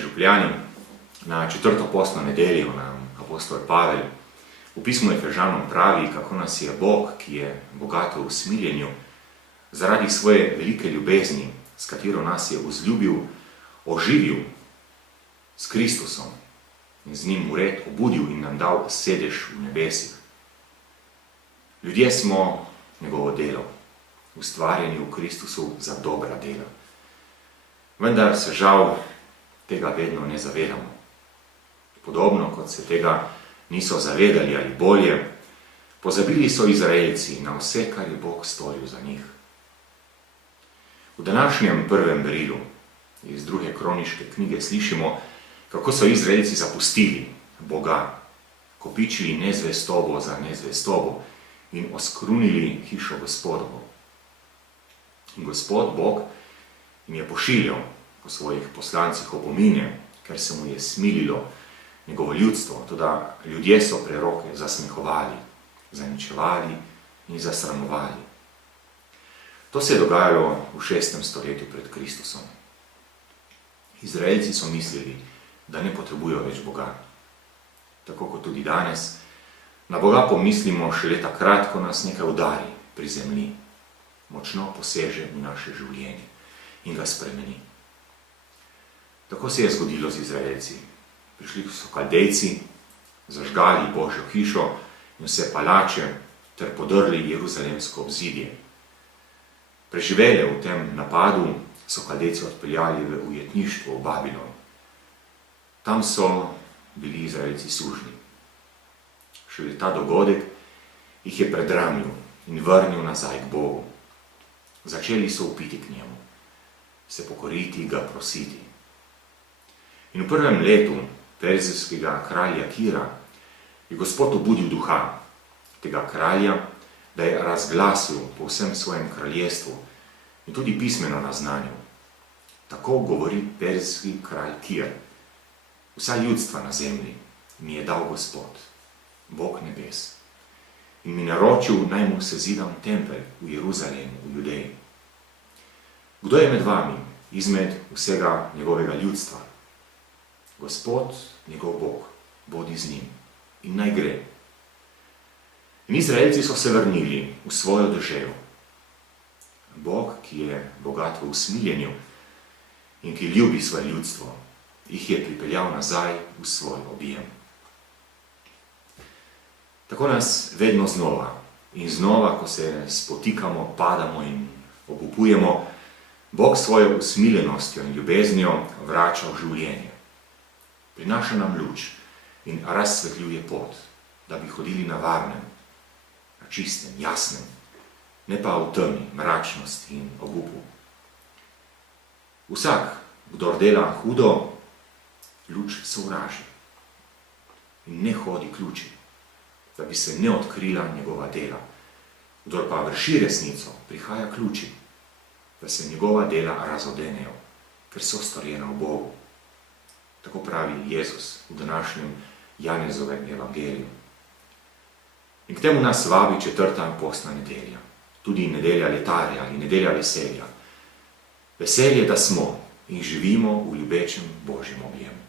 dragi župljani, na 4. postno nedeljo nam apostol Pavel v pismu Efežanom pravi, kako nas je Bog, ki je bogat v usmiljenju, zaradi svoje velike ljubezni, s katero nas je vzljubil, oživil s Kristusom in z njim ured obudil in nam dal sedež v nebesih. Ljudje smo njegovo delo, ustvarjeni v Kristusu za dobra dela. Vendar se žal tega vedno ne zavedamo. Podobno kot se tega niso zavedali ali bolje, pozabili so Izraelci na vse, kar je Bog storil za njih. V današnjem prvem berilu iz 2. kroniške knjige slišimo, kako so Izraelci zapustili Boga, kopičili nezvestobo za nezvestobo in oskrunili hišo Gospodovo. In Gospod Bog jim je pošiljal po svojih poslancih opomine, ker se mu je smililo njegovo ljudstvo, toda ljudje so preroke zasmehovali, zaničevali in zasramovali. To se je dogajalo v 6. stoletju pred Kristusom. Izraelci so mislili, da ne potrebujejo več Boga. Tako kot tudi danes, na Boga pomislimo šele takrat, ko nas nekaj udari pri zemlji, močno poseže v naše življenje in ga spremeni. Tako se je zgodilo z Izraelci. Prišli so Kaldejci, zažgali Božjo hišo in vse palače ter podrli jeruzalemsko obzidje. Preživele v tem napadu so Kaldejci odpeljali v ujetništvo v Babilon. Tam so bili Izraelci sužnji. Šele ta dogodek jih je predramil in vrnil nazaj k Bogu. Začeli so upiti k njemu, se pokoriti, ga prositi. In v prvem letu perzijskega kralja Kira je Gospod obudil duha tega kralja, da je razglasil po vsem svojem kraljestvu in tudi pismeno naznanil. Tako govori perzijski kralj Kir: vsa ljudstva na zemlji mi je dal Gospod, Bog nebes, in mi naročil, naj mu sezidam tempelj v Jeruzalemu, v Judeji. Kdo je med vami, izmed vsega njegovega ljudstva? Gospod, njegov Bog, bodi z njim in naj gre. In Izraelci so se vrnili v svojo deželo. Bog, ki je bogat v usmiljenju in ki ljubi svoje ljudstvo, jih je pripeljal nazaj v svoj objem. Tako nas vedno znova in znova, ko se spotikamo, padamo in obupujemo, Bog svojo usmiljenostjo in ljubeznijo vrača v življenje. Prinaša nam luč in razsvetljuje pot, da bi hodili na varnem, na čistem, jasnem, ne pa v temi, mračnosti in obupu. Vsak, kdor dela hudo, luč sovraži in ne hodi k luči, da bi se ne odkrila njegova dela. Kdor pa vrši resnico, prihaja k luči, da se njegova dela razodenejo, ker so storjena v Bogu. Tako pravi Jezus v današnjem Janezovem evangeliju. In k temu nas vabi 4. postna nedelja, tudi nedelja letarja ali nedelja veselja. Veselje, da smo in živimo v ljubečem Božjem objemu.